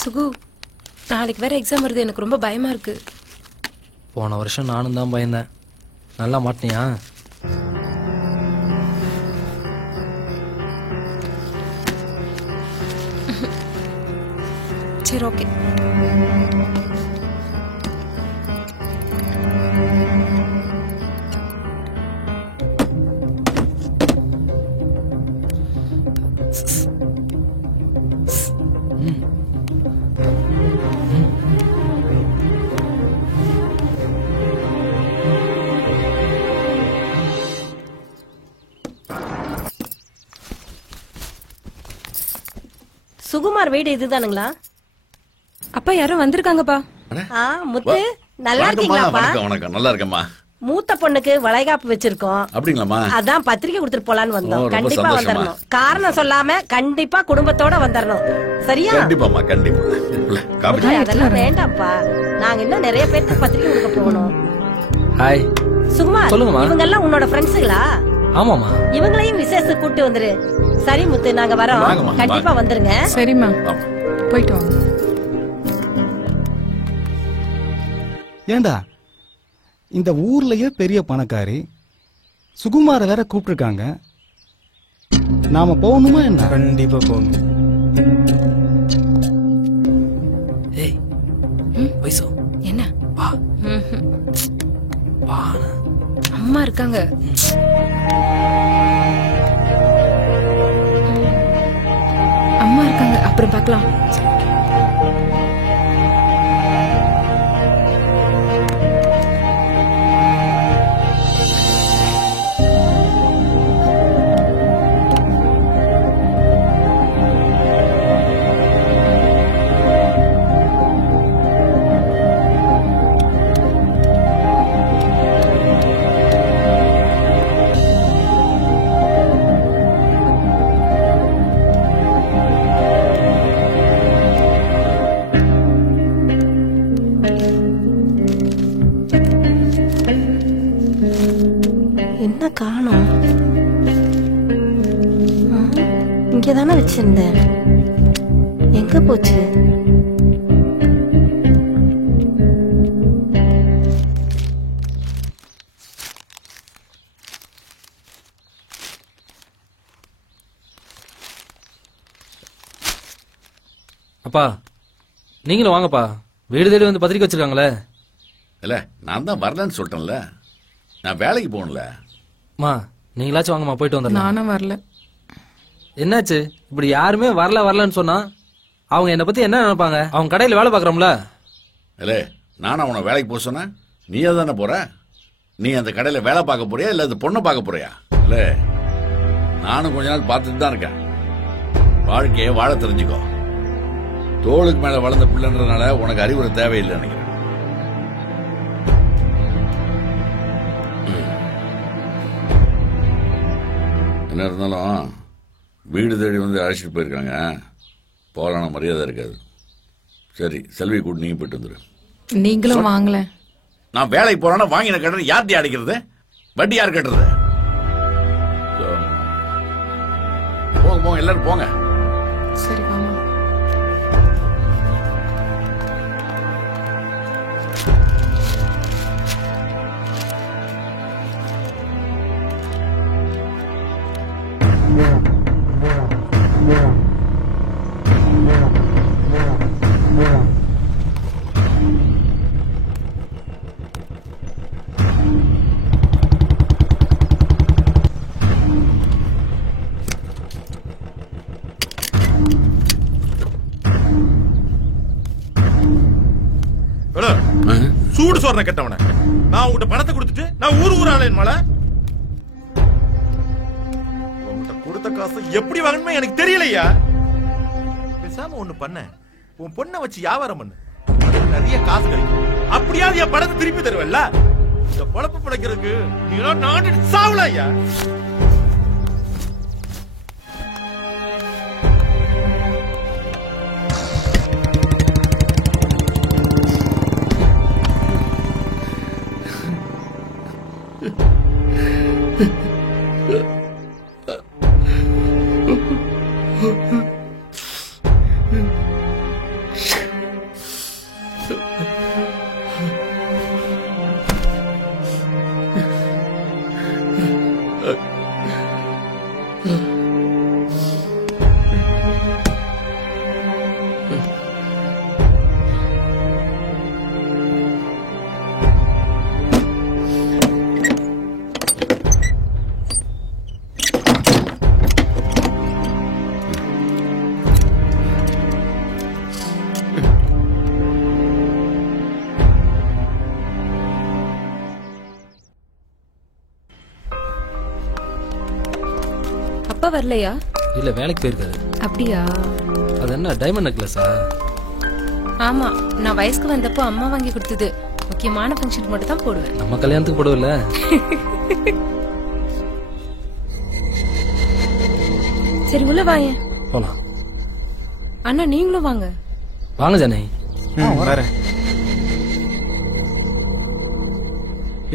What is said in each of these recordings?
சுகு, நாளைக்கு வேற எக்ஸாம் வருது, எனக்கு ரொம்ப பயமா இருக்கு. போன வருஷம் நானும் தான் பயந்தேன். நல்லா மாட்டினியா? சரி, ஓகே. சுகுமார் வீடு இதுதானுங்களா? அப்பா யாரும் வந்திருக்காங்கப்பா. முத்து நல்லா இருக்கீங்களாப்பா? வணக்கம். நல்லா இருக்கேம்மா. மூத்த பொண்ணுக்கு வளைகாப்பு வச்சிருக்கோம். அப்படிங்களாம்மா? அதான் பத்திரிக்கை கொடுத்துட்டு போலான்னு வந்தோம். கண்டிப்பா சந்தோஷமா. வந்துடணும். காரணம் சொல்லாம கண்டிப்பா குடும்பத்தோட வந்துடணும். சரியா? கண்டிப்பாமா, கண்டிப்பா. அதெல்லாம் வேண்டாம்ப்பா. நாங்க இன்னும் நிறைய பேருக்கு பத்திரிக்கை கொடுக்க போகணும். ஹாய் சுகுமார், சொல்லுங்கம்மா. இவங்க எல்லாம் உன்னோட ஃப்ரெண்ட்ஸுங்களா? ஆமாமா. இவங்களையும் விசேஷத்துக்கு கூட்டு வந்துரு. சரி முத்து, நாங்க வரோம். கண்டிப்பா வந்துருங்க. சரிம்மா, போயிட்டு வாங்க. ஏண்டா, இந்த ஊர்லயே பெரிய பணக்காரி சுகுமார வேற கூப்பிட்டுருக்காங்க. நாம போகணுமா என்ன? கண்டிப்பா போகணும். ஏய் வைசோ, என்ன? வா வா. அம்மா இருக்காங்க. அம்மா இருக்காங்க, அப்புறம் பார்க்கலாம். என்ன காணோம்? இங்கதானே வச்சிருந்தேன். எங்க போச்சு? அப்பா நீங்களும் வாங்கப்பா. வீடு தேடி வந்து பத்திரிக்கை வச்சிருக்காங்களே. இல்ல, நான் தான் வரலன்னு சொல்லிட்டேன்ல. நான் வேலைக்கு போகணும்ல. மா நீங்களாச்சும் வாங்கம்மா, போயிட்டு வந்துடலாம். நானும் வரல. என்னாச்சு? இப்படி யாருமே வரலன்னு சொன்னா அவங்க என்னை பத்தி என்ன நினைப்பாங்க? அவங்க கடையில் வேலை பார்க்குறோம்ல. இல்ல, நானும் அவனை வேலைக்கு போக சொன்னேன். நீ தானே போற. நீ அந்த கடையில வேலை பார்க்க போறியா இல்ல அந்த பொண்ணை பார்க்க போறியா? இல்ல, நானும் கொஞ்ச நாள் பார்த்துட்டு தான் இருக்கேன். வாழ்க்கையை வாழ தெரிஞ்சுக்கோ. தோளுக்கு மேல வளர்ந்த பிள்ளைன்றதுனால உனக்கு அறிவுரை தேவையில்லை நினைக்கிறேன். என்ன இருந்தாலும் வீடு தேடி வந்து அழைச்சிட்டு போயிருக்காங்க. போகலான மரியாதை இருக்காது. சரி, செல்வி கூட நீங்க போயிட்டு வந்துரு. நீங்களும் வாங்கல. நான் வேலைக்கு போறேன்னா வாங்கின கடன் யார்ட்டி அடைக்கிறது? வட்டி யார் கட்டுறது? போங்க போங்க, எல்லாரும் போங்க. சரி வாமா. சூடு சோறன கட்டவன நான் உங்ககிட்ட பணத்தை கொடுத்துட்டு நான் ஊராளேன் மலை. உங்ககிட்ட கொடுத்த காசு எப்படி வாங்கணுமே எனக்கு தெரியலையா. பேசாம ஒண்ணு பண்ண, உன் பொண்ணை வச்சு வியாபாரம் பண்ணு. நிறைய காசு கிடைக்கும். அப்படியாவது என் பணத்தை திருப்பி தருவல்ல. இந்த பொழப்பு பிழைக்கிறதுக்கு நீ நாடு சாவல ஐயா. அப்பா வரலையா? இல்ல வேலைக்கு போயிருக்காரு. அப்படியா? அது என்ன டைமண்ட் நெக்லஸா? ஆமா, நான் வயசுக்கு வந்தப்போ அம்மா வாங்கி கொடுத்தது. முக்கியமான ஃபங்க்ஷனுக்கு மட்டும் தான் போடுவேன். நம்ம கல்யாணத்துக்கு போடுவல. சரி உள்ள வாங்க. போலாம். அண்ணா நீங்களும் வாங்க. வாங்க ஜானே. வரேன்.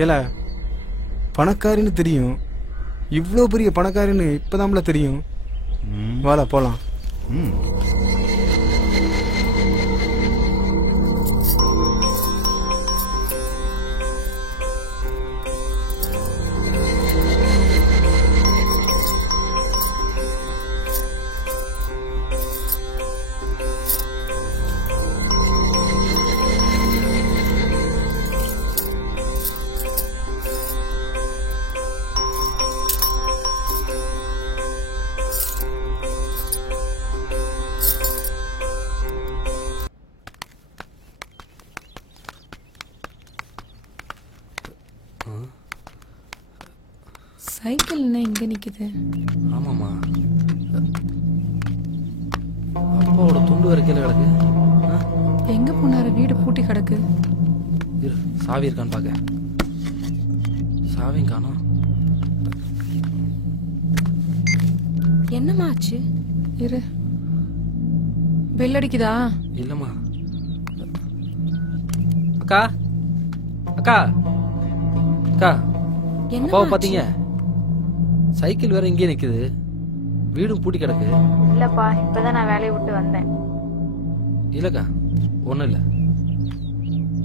ஏல பணக்காரின்னு தெரியும், இவ்ளோ பெரிய பணக்காரின்னு இப்பதான்ல தெரியும். வாடா போலாம். சைக்கிள் என்ன இங்க நிக்குது? ஆமாமா, அப்பாவோட துண்டு வர கீழே கிடக்கு. எங்க போனாரு? வீடு பூட்டி கிடக்கு. சாவி இருக்கான்னு பாக்க. சாவியும் காணோம். என்னம்மா ஆச்சு? இரு, பெல் அடிக்குதா? இல்லம்மா. அக்கா அக்கா அக்கா, அப்பாவை பாத்தீங்க? சைக்கிள் வேற இங்கே நிக்குது, வீடும் பூட்டி கிடக்கு. இல்லப்பா, இப்பதான் நான் வேலையை விட்டு வந்தேன். இல்லக்கா ஒண்ணும் இல்ல.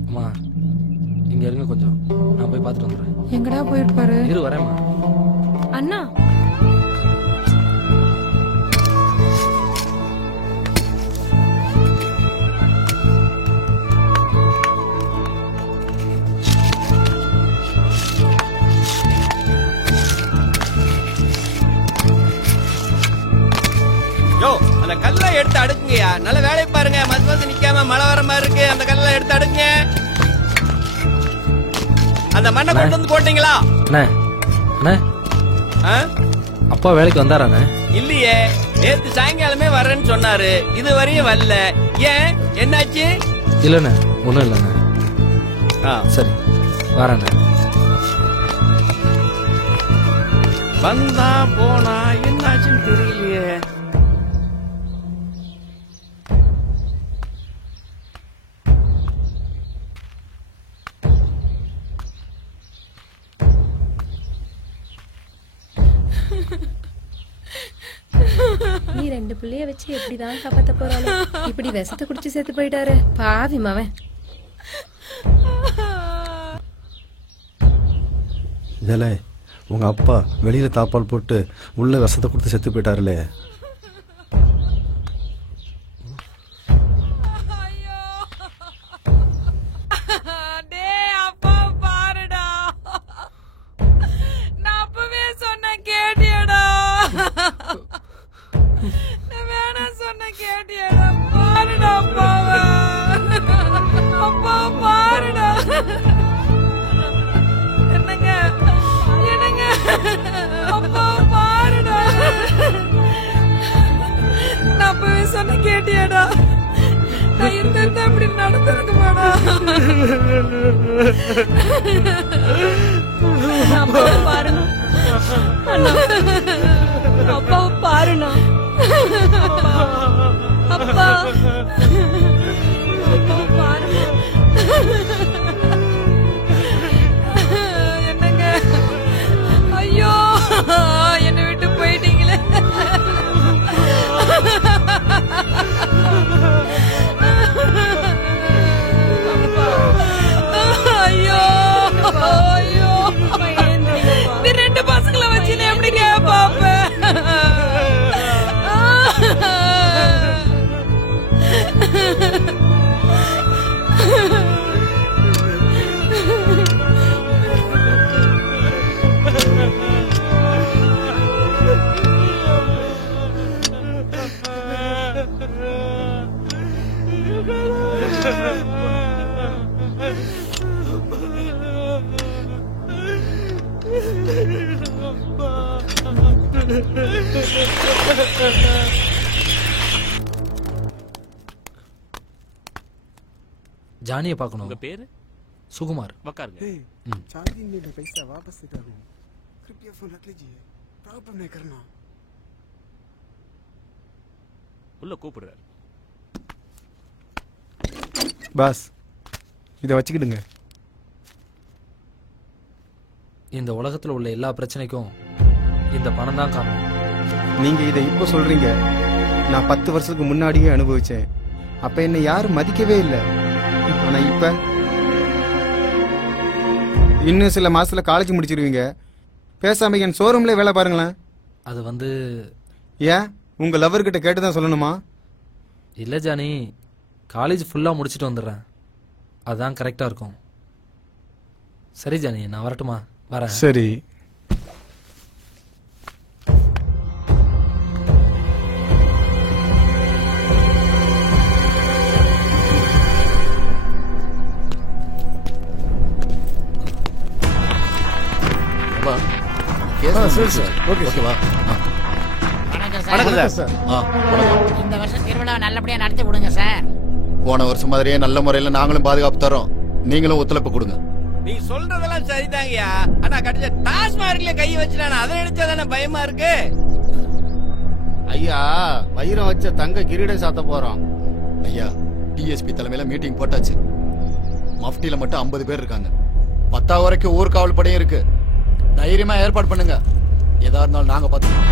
அம்மா இங்க இருங்க கொஞ்சம், நான் போய் பாத்துட்டு வந்துடுறேன். எங்கடா போயிருப்பாரு? இரு வரேம்மா. அண்ணா அந்த கல்லை எடுத்து அடுக்குங்கயா. நல்ல வேலையை பாருங்க. மது நிக்காம மழை வர மாதிரி இருக்கு. அந்த கல்லை எடுத்து அடுக்குங்க. அந்த மண்ணை கொண்டு வந்து போட்டீங்களா? அப்பா வேலைக்கு வந்தாரானே? இல்லையே, நேத்து சாயங்காலமே வரேன்னு சொன்னாரு. இது வரையும் வரல. ஏன், என்னாச்சு? இல்லண்ணே ஒண்ணும் இல்லண்ணே. சரி வரேண்ணே. வந்தா போனா என்னாச்சுன்னு தெரியலையே. நீ ரெண்டு பிள்ளைய வச்சு எப்படிதான் காப்பாத்த போறாளோ? இப்படி விஷத்தை குடிச்சு செத்து போயிட்டாரு பாவி மவன். ஜலே, உங்க அப்பா வெளியில தாப்பால் போட்டு உள்ள விஷத்தை கொடுத்து செத்து போயிட்டாருலே. கேட்டியாடா? நான் இருந்திருந்தா இப்படி நடந்திருக்குமாடா? அப்பாவை பாருண்ணா, அப்பாவை பாருண்ணா. அப்பா, அப்பாவை பாருண்ணா. என்னங்க, ஐயோ என்னை விட்டு போயிட்டீங்களே. ஜானியை பார்க்கணும். உங்க பேரு? சுகுமார். உட்காருங்க. चार्जिंग में पैसा वापस से करूं कृपया फोन रख लीजिए प्रॉब्लम नहीं करना உள்ள கூப்பிடுறாரு. பாஸ் இதை வச்சுக்கிடுங்க. இந்த உலகத்துல உள்ள எல்லா பிரச்சனைக்கும் இந்த பணம் தான் காரணம். நீங்க இதை இப்போ சொல்றீங்க, நான் 10 வருஷத்துக்கு முன்னாடியே அனுபவிச்சேன். அப்ப என்னை யாரும் மதிக்கவே இல்லை. ஆனா இப்ப இன்னும் சில மாசத்துல காலேஜ் முடிச்சிருவீங்க. பேசாம என் ஷோரூம்ல வேலை பாருங்களேன். அது வந்து ஏன் உங்க லவர்கிட்ட கேட்டுதான் சொல்லணுமா? இல்லை ஜானி, காலேஜ் ஃபுல்லாக முடிச்சுட்டு வந்துடுறேன். அதுதான் கரெக்டாக இருக்கும். சரி ஜானி, நான் வரட்டுமா? வரேன். சரி. வணக்கம் சார். இந்த வருஷம் திருவிழா நல்லபடியா நடத்தி விடுங்க சார். போன வருஷம் மாதிரியே நல்ல முறையில நாங்களும் பாதுகாப்பு தரோம், நீங்களும் ஒத்துழைப்பு கொடுங்க. நீ சொல்றதெல்லாம் சரிதாங்கயா. ஆனா கடைசியா டாஸ்மார்க்ல கை வச்சுட்டான, அதை நினைச்சாதானே பயமா இருக்கு. ஐயா, வைரம் வச்ச தங்க கிரீடம் சாத்த போறோம். ஐயா, டிஎஸ்பி தலைமையில மீட்டிங் போட்டாச்சு. மஃப்டில மட்டும் 50 பேர் இருக்காங்க. 10 வரைக்கும் ஊர்காவல் படையும் இருக்கு. தைரியமா ஏற்பாடு பண்ணுங்க. எதா இருந்தாலும் நாங்க பார்த்துக்கோம்.